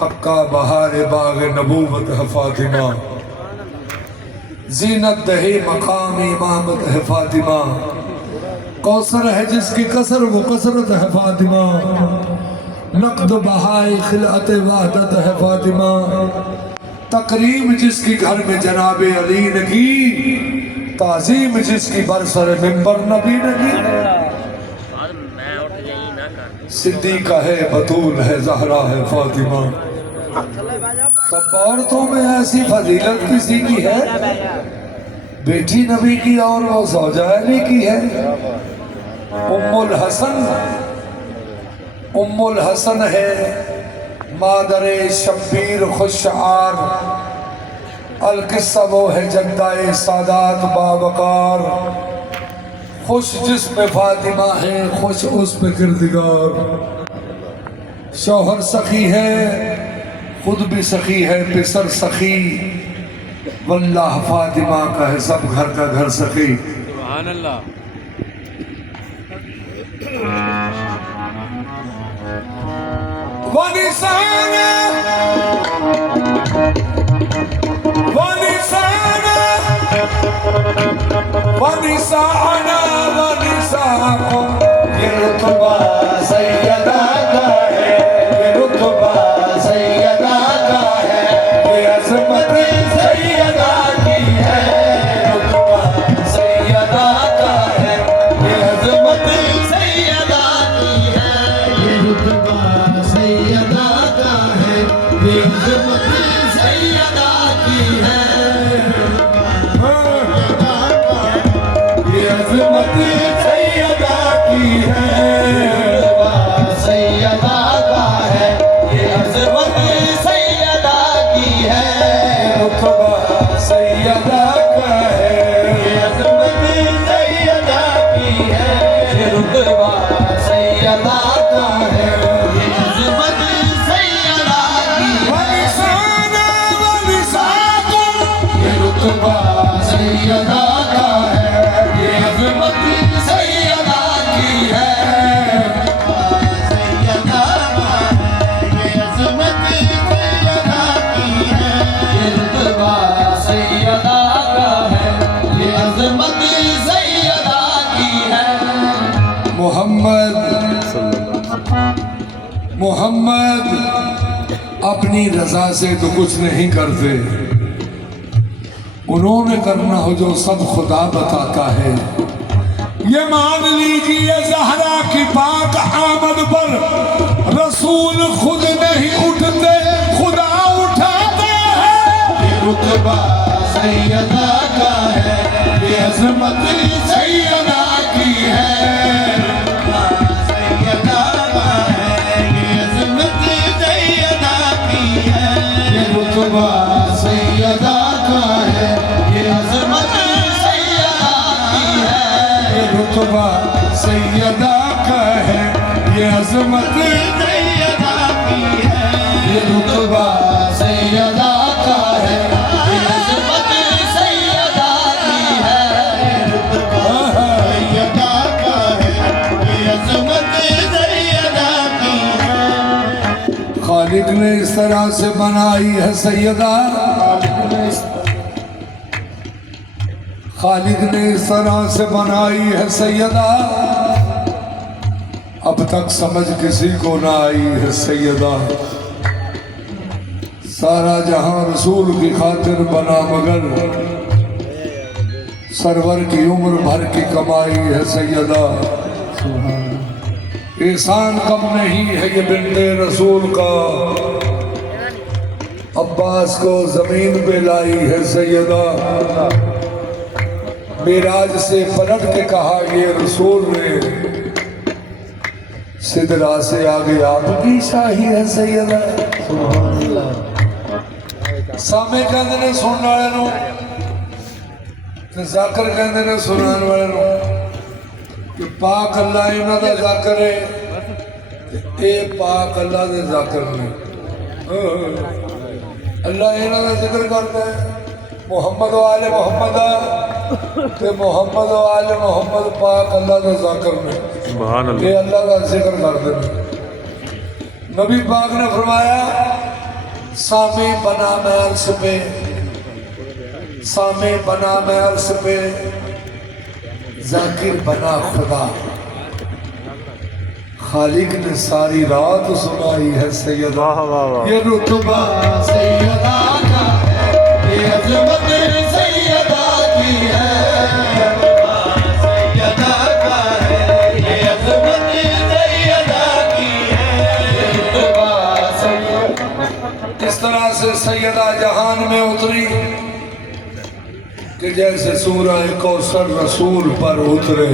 حقا بہار باغ نبوت ہے فاطمہ، زینت دہی مقام امامت ہے فاطمہ، کوثر ہے جس کی کثر وہ کثرت ہے فاطمہ، نقد بہائی خلعت وحدت ہے فاطمہ، تکریم جس کی گھر میں جناب علی نے کی، تعظیم جس کی برسر منبر نبی نے کی، صدیقہ ہے بطول ہے زہرا ہے فاطمہ۔ سب عورتوں میں ایسی فضیلت کسی کی ہے؟ بیٹی نبی کی اور وہ زوجہ علی کی ہے۔ ام الحسن ہے مادر شبیر خوشعار، القصہ وہ ہے جدہ سادات باوقار، خوش جس پہ فاطمہ ہے خوش اس پہ کردگار، شوہر سخی ہے خود بھی سخی ہے پسر سخی، واللہ فاطمہ کا ہے سب گھر کا گھر سخی۔ سبحان اللہ۔ وَنِسَانَ وَنِسَاءُ یہ رتبہ سیدہ کا ہے، یہ رتبہ سیدہ کا ہے، یہ عظمت سیدہ کی ہے، رتبہ سیدہ کا ہے، یہ عظمت سیدہ کی ہے، یہ رتبہ سیدہ کا ہے، یہ عظمت سیدہ کی ہے، یہ عظمت سیدہ کی ہے، رتبہ سیدہ کا ہے، یہ عظمت سیدہ کی ہے، رتبہ سیدہ کا ہے، یہ عظمت سیدہ کی ہے، یہ رتبہ سیدہ کا ہے، یہ عظمت سیدہ کی ہے۔ وَنِسَانَ وَنِسَاءُ یہ رتبہ سیدہ کا ہے، یہ عظمت سیدہ کی ہے، محمد اپنی رضا سے تو کچھ نہیں کرتے، انہوں نے کرنا ہو جو سب خدا بتاتا ہے۔ یہ مان لیجیے زہرا کی پاک آمد پر رسول خود نہیں اٹھتے خدا اٹھاتا ہے، یہ رتبہ سیدہ کا ہے، یہ عظمت سیدہ کی ہے، رتبہ سیدہ کا ہے، یہ عظمت سیدہ کی ہے، یہ رتبہ سیدہ کا ہے، یہ عظمت سیدہ کی ہے، یہ رتبہ سیدہ کا ہے، یہ عظمت سیدہ کی ہے، یہ رتبہ سیدہ کا ہے، یہ عظمت سیدہ کی ہے۔ خالق نے اس طرح سے بنائی ہے سیدہ، خالق نے اس طرح سے بنائی ہے سیدہ، اب تک سمجھ کسی کو نہ آئی ہے سیدہ، سارا جہاں رسول کی خاطر بنا مگر سرور کی عمر بھر کی کمائی ہے سیدہ، احسان کم نہیں ہے یہ بنت رسول کا، عباس کو زمین پہ لائی ہے سیدہ، معراج سے پلٹ کے کہا یہ رسول نے، سدرا سے آگے آپ کی شاہی ہے سیدہ۔ سامنے کہندے نے سننے والے نو تے ذاکر کہندے نے سنان والے نو کہ پاک اللہ انہاں دا ذاکر ہے، اے پاک اللہ دے ذاکر نے، اللہ انہاں دا ذکر کرتا ہے، محمد و آل محمد تے محمد و آل محمد پاک اللہ دا ذاکر نے، سبحان اللہ، اے اللہ دا ذکر کرتے ہیں۔ نبی پاک نے فرمایا سامع بنا میں عرص پہ، سامع بنا میں عرص پہ، ذاکر بنا خدا۔ خالق نے ساری رات سنائی ہے سیدہ، یہ رتبہ سیدہ کا ہے، یہ عظمت سیدہ کی ہے، سیدہ کا ہے، یہ عظمت سیدہ کی ہے، یہ رتبہ سیدہ۔ اس طرح سے سیدہ جہان میں اتری کہ جیسے سورہ کوثر رسول پر اترے۔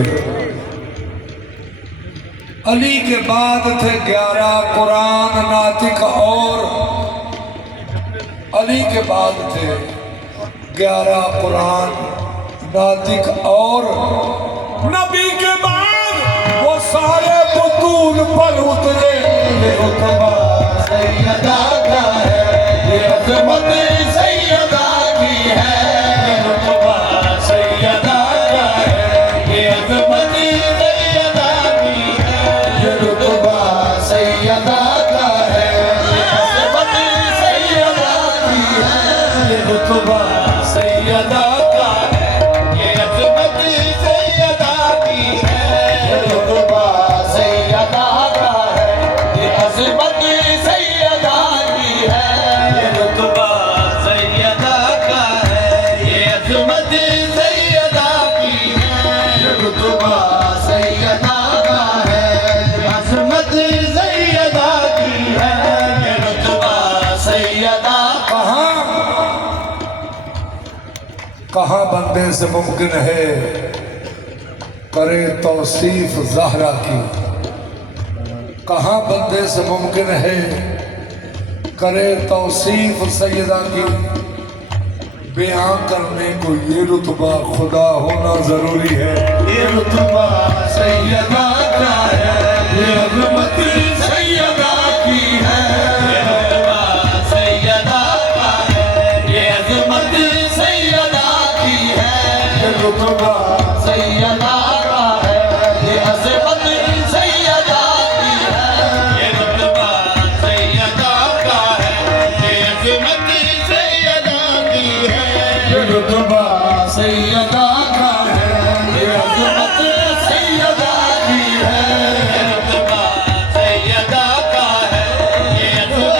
علی کے بعد تھے 11 قرآن ناطق، اور علی کے بعد تھے 11 قرآن ناطق، اور نبی کے بعد وہ سارے بطول پر اترے۔ یہ رتبہ سیدہ کا ہے، یہ عظمت سیدہ کی ہے، یہ رتبہ سیدہ کا ہے، یہ عظمت سیدہ کی ہے، یہ رتبہ سیدہ کا ہے، یہ عظمت سیدہ کی ہے، یہ رتبہ سیدہ کا ہے، یہ عظمت سیدہ کی ہے، یہ رتبہ سیدہ کا ہے، یہ عظمت سیدہ کی ہے، یہ رتبہ سیدہ کا ہے، یہ عظمت سیدہ کی ہے، یہ رتبہ سیدہ کا ہے، یہ عظمت سیدہ کی ہے، یہ رتبہ سیدہ۔ کہاں بندے سے ممکن ہے کرے توصیف زہرا کی، کہاں بندے سے ممکن ہے کرے توصیف سیدہ کی، بیان کرنے کو یہ رتبہ خدا ہونا ضروری ہے۔ یہ رتبہ سیدہ کا ہے، یہ عظمت سیدہ کی ہے، یہ رتبہ سیدہ کا ہے، یہ عظمت سیدہ کی ہے، یہ رتبہ سیدہ کا ہے، یہ عظمت سیدہ کی ہے، یہ رتبہ سیدہ کا ہے، یہ عظمت سیدہ کی ہے، یہ رتبہ سیدہ کا ہے، یہ عظمت سیدہ کی ہے، یہ رتبہ سیدہ کا ہے، یہ عظمت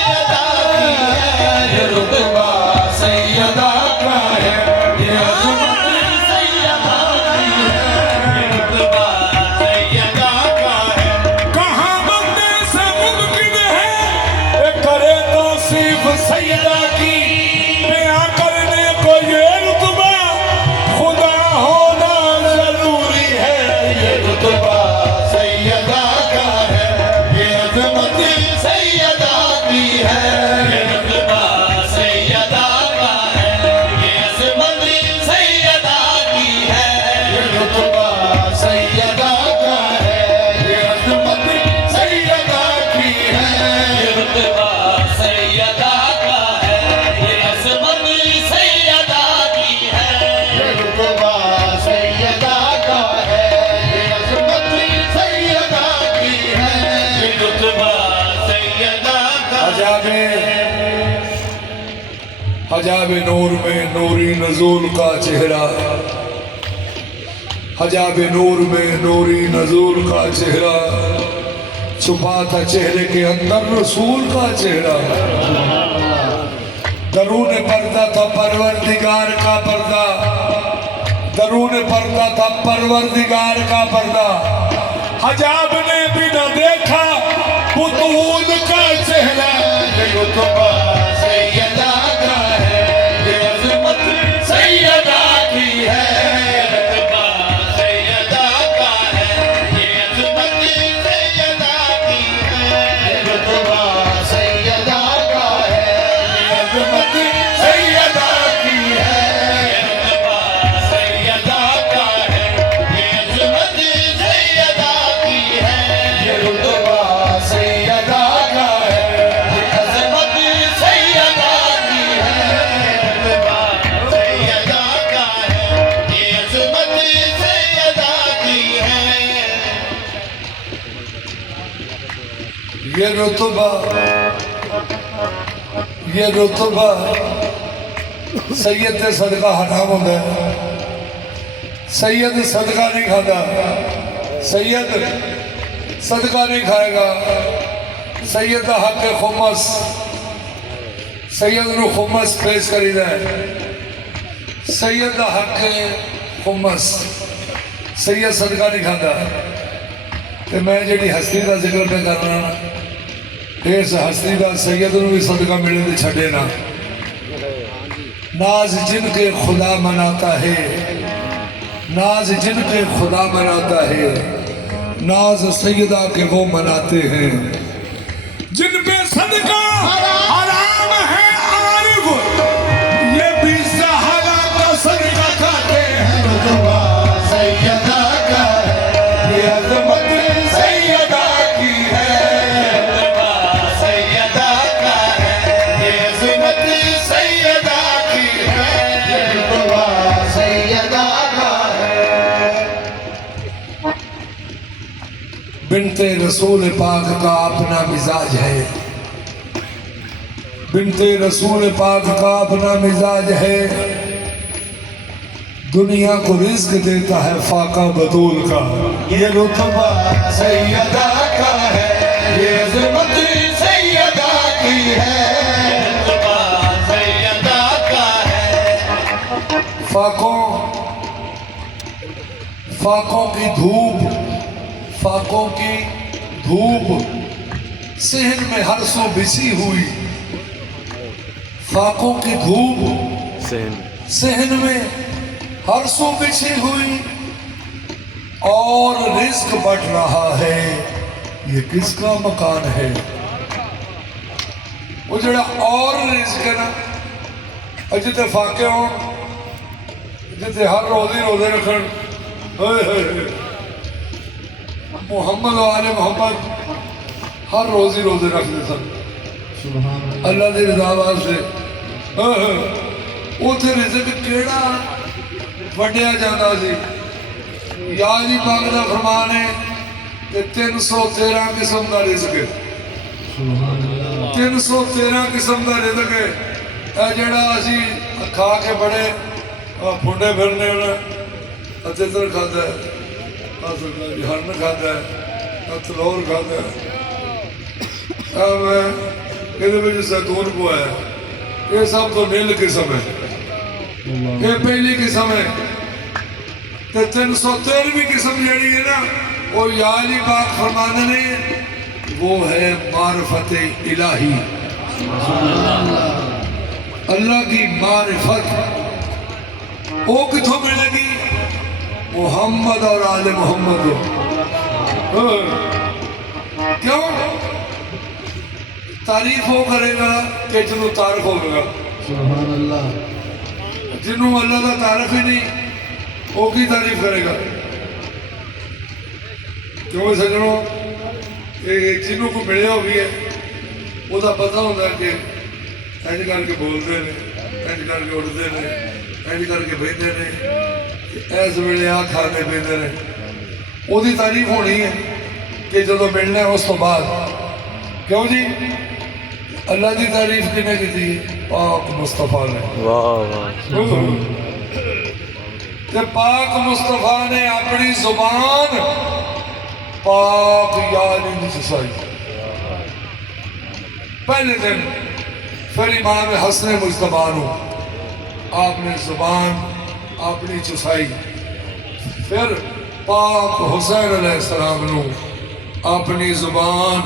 سیدہ کی ہے، یہ رتبہ سیدہ کا ہے، یہ عظمت سیدہ کی ہے، یہ رتبہ سیدہ کا ہے۔ کہاں بندے سے ممکن ہے کرے توصیف سیدہ کی، بیان کرنے کو یہ رتبہ خدا ہونا ضروری ہے۔ یہ رتبہ سیدہ کا ہے، یہ عظمت سیدہ کی ہے، یہ رتبہ سیدہ کا ہے، یہ عظمت سیدہ کی ہے، یہ رتبہ سیدہ کا ہے، یہ عظمت سیدہ کی ہے، یہ رتبہ سیدہ کا ہے، یہ عظمت سیدہ کی ہے، یہ رتبہ سیدہ کا ہے، یہ عظمت سیدہ کی ہے، یہ رتبہ سیدہ کا ہے۔ حجاب نور میں نوری نزول کا چہرہ، حجاب نور میں نوری نزول کا چہرہ، چھپا تھا چہرے کے اندر رسول کا چہرہ، درون پردہ تھا پروردگار کا پردہ، درون پردہ تھا پروردگار کا پردہ، حجاب نے بھی نہ دیکھا بطول کا چہرہ۔ یہ رتبہ سیدہ کا ہے، یہ عظمت سیدہ کی ہے، یہ رتبہ سیدہ کا ہے، یہ عظمت سیدہ کی ہے، یہ رتبہ سیدہ کا ہے، یہ عظمت سیدہ کی ہے، یہ رتبہ سیدہ کا ہے، یہ عظمت سیدہ کی ہے، یہ رتبہ سیدہ کا ہے، یہ عظمت سیدہ کی ہے، یہ رتبہ سیدہ کا ہے، یہ عظمت سیدہ کی ہے۔ یہ رتبہ یہ رتبہ سید تے صدقہ حرام ہوتا ہے. سید صدقہ نہیں کھاتا, سید صدقہ نہیں کھائے گا. سید دا حق خمس, سید نو خمس پیش کری ہے. سید دا حق خمس, سید صدقہ نہیں کھاتا. کہ میں جڑی ہستی دا ذکر پہ کرنا اس ہستی دا سید نو بھی صدقہ ملے تو چھڑے نا. ناز جن کے خدا مناتا ہے, ناز جن کے خدا مناتا ہے, ناز سیدہ کے وہ مناتے ہیں جن پہ صدقہ حرام ہے. عارف یہ بھی زہرا کا صدقہ کھاتے ہیں. رتبہ سیدہ کا ہے, یہ عظمت سیدہ کی ہے. رتبہ سیدہ کا ہے, یہ عظمت سیدہ کی ہے. رتبہ سیدہ کا ہے. بنت رسول پاک کا اپنا مزاج ہے, بنت رسول پاک کا اپنا مزاج ہے. دنیا کو رزق دیتا ہے فاقہ بطول کا. یہ رتبہ سیدہ کا ہے, یہ عظمت سیدہ کی ہے. رتبہ سیدہ کا ہے. فاقوں کی دھوپ, فاقوں کی دھوپ صحن میں ہر سو بچھی ہوئی. فاقوں کی دھوپ صحن میں ہر سو بچھی ہوئی اور رزق بڑھ رہا ہے. یہ کس کا مکان ہے؟ وہ جڑا اور رزق ہے نا, جتے فاقے ہوں, جتے ہر روزے رکھن. محمد و آل محمد ہر روزے رکھتے سن اللہ دی رضا واسطے. اوتھے رزق کیڑا وڈیا جاتا سی. یا علی پاک دا فرمان ہے کہ 313 قسم دا رزق ہے. 313 قسم دا رزق ہے. اے جڑا اسی کھا کے بڑے پھنڈے پھرنے ہونا, اتر کھاتا ہے, ہرن کھاتا ہے, تلور کھاتا ہے, یہ زیتون پوایا. یہ سب تو نیل قسم ہے, یہ پہلی قسم ہے. 313ویں قسم جڑی ہے نا, وہ یا علی پاک فرمانے نے وہ ہے معرفت الہی, اللہ کی معرفت. وہ کتھوں ملے گی؟ محمد اور آل محمد ہو. کیوں؟ تعریف وہ کرے گا کہ جنہوں تعارف ہوگا. سبحان اللہ. جنہوں اللہ کا تعارف ہی نہیں وہ کی تعریف کرے گا؟ کیوں سجنوں, جنہوں کو ملیا ہوئی ہے وہ تو پتہ ہوتا ہے کہ اینج کر کے بولتے ہیں, اینج کر کے اٹھتے ہیں, اینج کر کے بہتے ہیں, ایس ویلے آ کھانے پیتے ہیں. وہ دی تعریف ہونی ہے کہ جدو ملنا ہے اس تو بعد. کیوں جی؟ اللہ دی تعریف کنے کی تھی؟ پاک مصطفیٰ نے. کہ پاک مصطفیٰ نے اپنی زبان پاک یاری نہیں چسائی. پہلے دن پھر امام حسن مجتبیٰ نو آپ نے زبان اپنی چسائی. پھر پاک حسین علیہ السلام نو اپنی زبان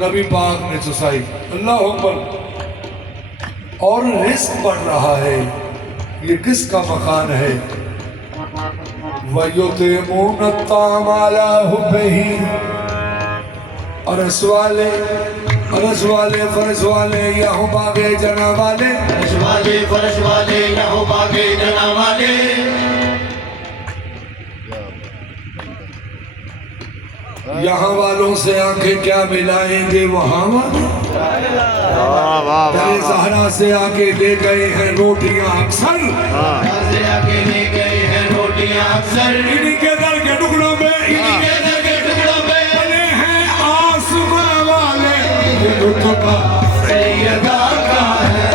نبی پاک نے چسائی. اللہ اکبر. اور رزق بڑھ رہا ہے. یہ کس کا مکان ہے؟ وَيُطِعِمُونَ الطَّعَامَ عَلَىٰ حُبِّهِ. عرص والے فرش والے یہاں باغے جنا والے, فرش والے یہاں باغے جنا والے. یہاں والوں سے آنکھیں کیا ملائیں گے وہاں والے. زہرا سے آگے لے گئے ہیں روٹیاں اکثر, انہی کے در کے ٹکڑوں میں بنے ہیں آسمان والے. رتبہ سیدہ کا ہے,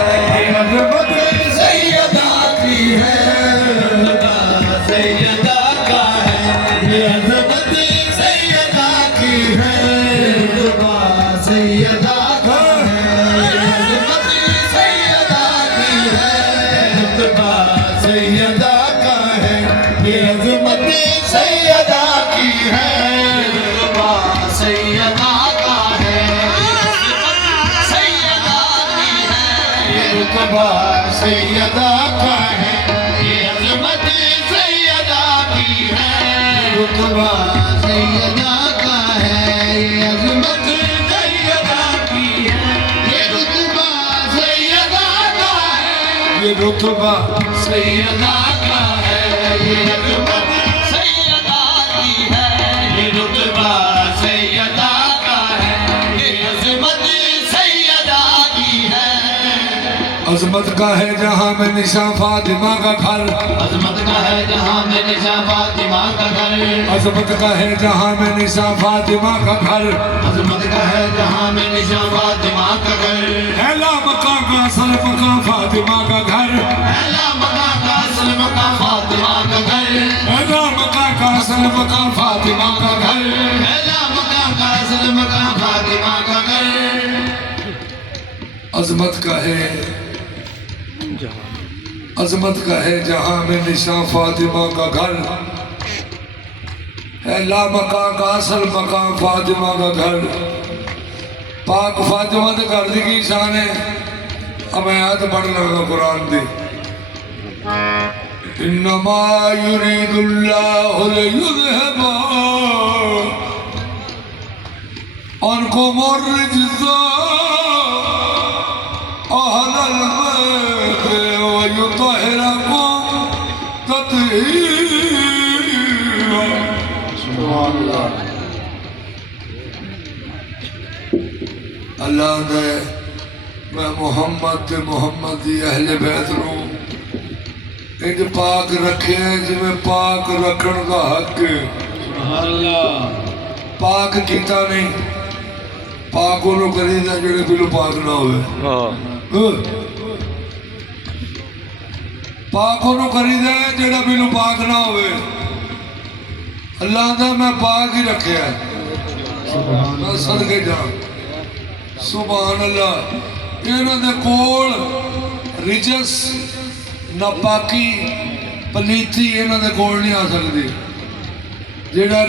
رتبہ سیدہ کا ہے، یہ عظمت سیدہ کی ہے، رتبہ سیدہ کا ہے، یہ عظمت سیدہ کی ہے، یہ رتبہ سیدہ کا ہے، یہ رتبہ سیدہ کا ہے، یہ عظمت سیدہ کی ہے، یہ رتبہ سیدہ کا ہے، یہ عظمت سیدہ کی ہے۔ عظمت کا ہے جہاں میں نشاں فاطمہ کا گھر، عظمت کا ہے جہاں میں نشاں فاطمہ کا گھر، عظمت کا ہے جہاں میں نشاں فاطمہ کا گھر، عظمت کا ہے جہاں میں نشاں فاطمہ کا گھر، ہے لامکاں کا اصل مقام فاطمہ کا گھر، ہے لامکاں کا اصل مقام فاطمہ کا گھر، ہے لامکاں کا اصل مقام فاطمہ کا گھر، ہے لامکاں کا اصل مقام فاطمہ کا گھر۔ عظمت کا ہے، عظمت کا ہے جہاں میں نشاں فاطمہ کا گھر، ہے لامکاں کا اصل مقام فاطمہ کا گھر۔ پاک فاطمہ دے گھر دی کی شان ہے، اب میں آیت پڑھ لگا قرآن دی۔ انما یرید اللہ لیذھب عنکم الرجس اہل البیت ویطہرکم تطہیرا۔ سبحان اللہ۔ اللہ دے میں محمد تے محمد دی اہل بیت نو ایک پاک رکھے ہیں جی میں پاک رکھن دا حق ہے۔ سبحان اللہ۔ پاک کیتا نہیں، پاک انہوں کری دا جڑے بلو پاک نہ ہوئے، پاک انہوں کری دا جڑے بلو پاک نہ ہوئے۔ اللہ دا میں پاک ہی رکھے ہیں، میں صدقے جان۔ سبحان اللہ۔ انہوں نے کول رجس ناپاکی پلیتی انہوں نے کول نہیں آ سکتی۔ جیڑا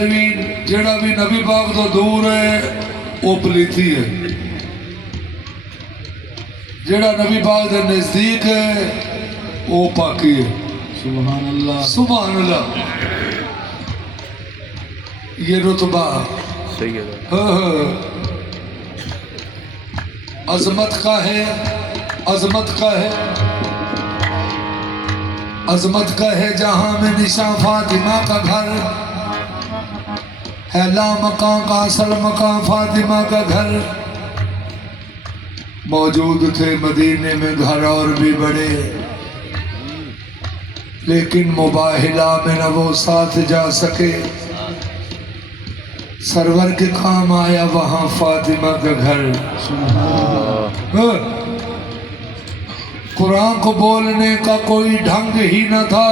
بھی نبی پاک تو دور ہے وہ پلیتی ہے، جیڑا نبی پاک دے نزدیک ہے وہ پاکی ہے۔ سبحان اللہ۔ سبحان اللہ۔ یہ رتبہ عظمت کا ہے، عظمت کا ہے، عظمت کا ہے جہاں میں نشاں فاطمہ کا گھر، ہے لامکاں کا اصل مقام فاطمہ کا گھر۔ موجود تھے مدینے میں گھر اور بھی بڑے، لیکن مباہلہ میں نہ وہ ساتھ جا سکے، سرور کے کام آیا وہاں فاطمہ کا گھر۔ قرآن کو بولنے کا کوئی ڈھنگ ہی نہ تھا،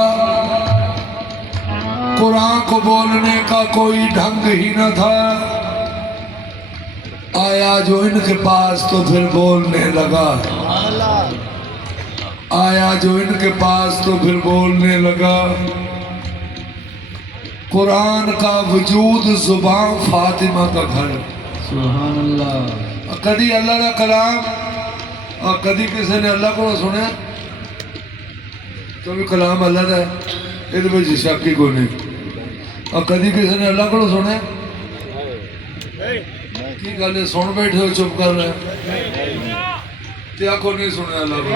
قرآن کو بولنے کا کوئی ڈھنگ ہی نہ تھا، آیا جو ان کے پاس تو پھر بولنے لگا، آیا جو ان کے پاس تو پھر بولنے لگا۔ قرآن کا وجود زبان فاطمہ کا گھر۔ سبحان اللہ۔ کدی اللہ کا کلام اور کدی کسی نے اللہ کو سنیا تو بھی کلام اللہ کا ہے، یہ تو بھائی شک کی کوئی نہیں۔ اور کدی کسی نے اللہ کو سنیا کی گل ہے، سن بیٹھے ہو چپ کر رہے کیا کو نہیں سنیا اللہ کو؟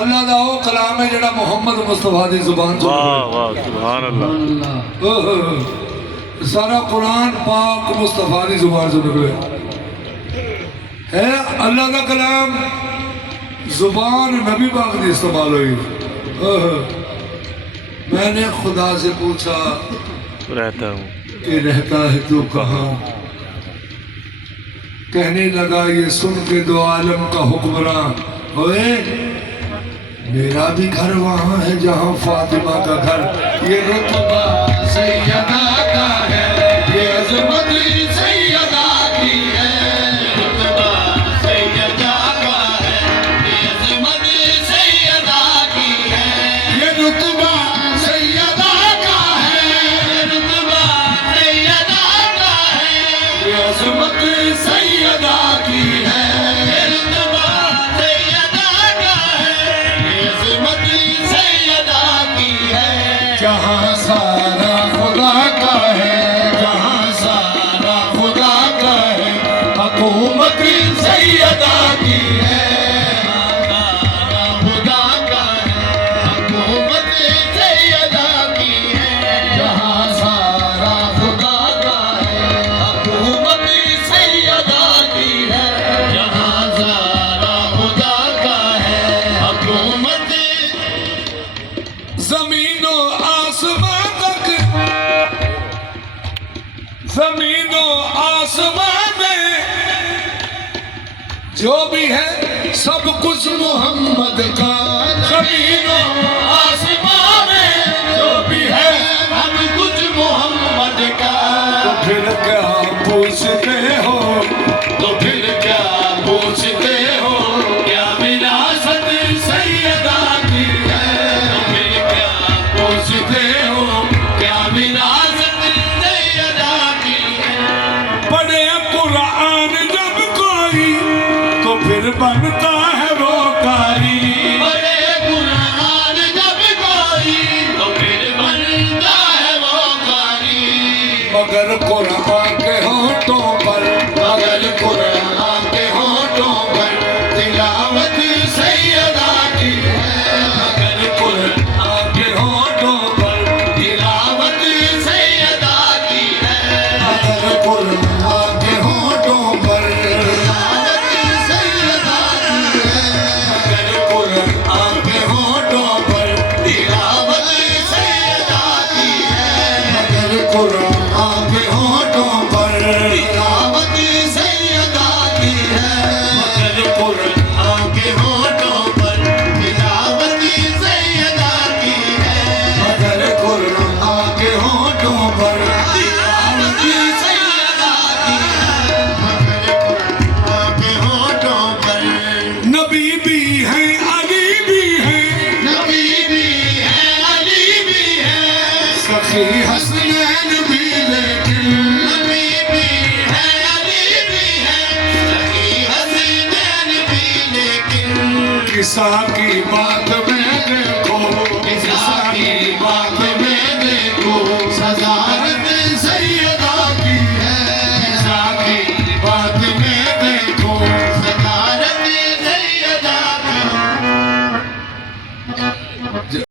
اللہ دا وہ کلام ہے جڑا محمد مصطفیٰ دی زبان سے سبحان اللہ۔ سارا قرآن پاک مصطفیٰ دی زبان سے نکلے ہے، اللہ دا کلام زبان نبی پاک دی استعمال ہوئی۔ میں نے خدا سے پوچھا رہتا ہوں کہ رہتا ہے تو کہاں، کہنے لگا یہ سن کے دو عالم کا حکمراں ہوئے، میرا بھی گھر وہاں ہے جہاں فاطمہ کا گھر۔ یہ رتبہ سیدہ کا ہے، یہ عظمت سیدہ کی ہے، رتبہ سیدہ کا ہے، یہ عظمت سیدہ کی ہے، یہ رتبہ سیدہ کا ہے، رتبہ سیدہ کا ہے، یہ عظمت سیدہ کی ہے، رتبہ سیدہ جو بھی ہے سب کچھ محمد کا، زمین و آسمان میں جو بھی ہے سب کچھ محمد کا، تو پھر کیا پوچھتے ہو، تو پھر کیا پوچھتے ہو، کیا وراثت سیدہ کی ہے، تو پھر کیا پوچھتے ہو، کیا وراثت سیدہ کی ہے۔ پڑھے قرآن جب کوئی تو پھر بنتا ہے وہ قاری، پڑھے قرآن جب کوئی تو پھر بنتا ہے وہ قاری، مگر قرآن کے ہونٹوں پر، مگر قرآن کے ہونٹوں پر تلاوت سیدہ کی ہے، مگر قرآن کے ہونٹوں پر، تلاوت سیدہ کی ہے، مگر قرآن کے ہونٹوں پر، تلاوت سیدہ کی ہے، مگر قرآن کے ہونٹوں پر تلاوت سیدہ کی ہے، مگر قرآن کے ہونٹوں پر، تلاوت سیدہ کی ہے، مگر قرآن کے ہونٹوں پر تلاوت سیدہ کی ہے، مگر قرآن کے ہونٹوں پر، تلاوت سیدہ کی ہے، مگر قرآن کے ہونٹوں پر نبی بھی ہیں علی بھی ہیں، نبی بھی ہے، علی بھی ہے، سخی حسنین بھی لیکن نبی بھی ہے، علی بھی ہے، سخی حسنین بھی لیکن قصہ کی بات